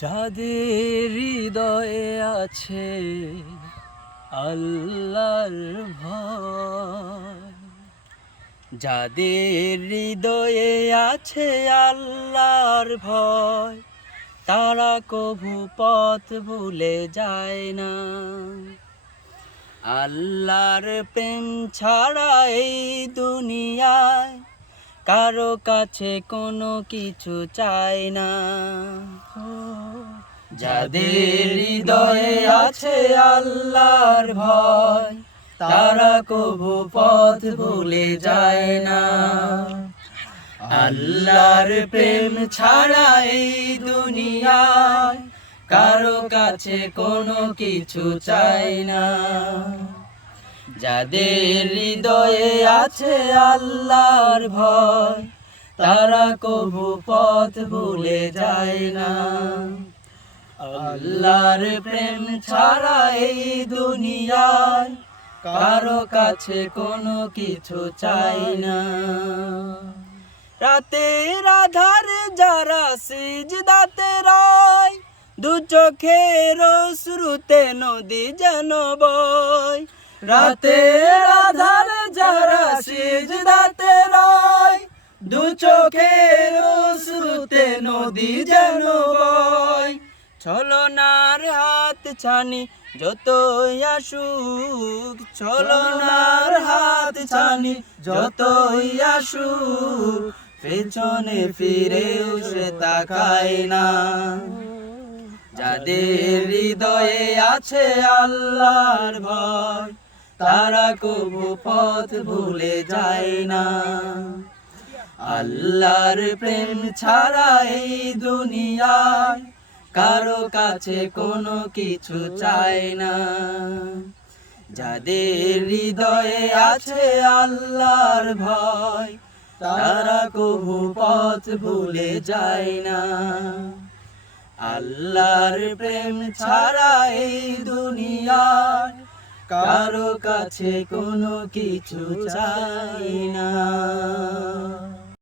যাদের হৃদয়ে আছে আল্লাহর ভয়, যাদের হৃদয়ে আছে আল্লাহর ভয়, তারা কভু পথ ভুলে যায় না। আল্লাহর প্রেম ছাড়া এই দুনিয়ায় কারো কাছে কোনো কিছু চাই না। যাদের হৃদয়ে আছে আল্লাহর ভয়, তারা কভু পথ ভুলে যায় না। আল্লাহর প্রেম ছাড়া এই দুনিয়ায় কারো কাছে কোনো কিছু চাই না। যাদের হৃদয়ে আছে আল্লাহর ভয়, তারা কভু পথ ভুলে যায় না। আল্লাহর প্রেম ছাড়া এই দুনিয়ায় কারো কাছে কোনো কিছু চাই না। রাতের আধারে যারা সিজদাতে রয়, দু চোখের অশ্রুতে নদী যেন বয়। রাতের আধারে যারা সিজদাতে রয়, দু চোখের অশ্রুতে নদী যেন বয়। ছলনার হাত ছানি যতই আসুক, ছলনার হাত ছানি যতই আসুক, পেছনে ফিরেও সে তাকায় না। যাদের হৃদয়ে আছে আল্লাহর ভয়, তারা কভু পথ ভুলে যায় না। আল্লাহর প্রেম ছাড়া এই দুনিয়ায় কারো কাছে কোনো কিছু চাই না। যাদের হৃদয়ে আছে আল্লাহর ভয়, তারা কভু পথ ভুলে যায় না। আল্লাহর প্রেম ছাড়া এই দুনিয়ায় কারো কাছে কোনো কিছু চাই না।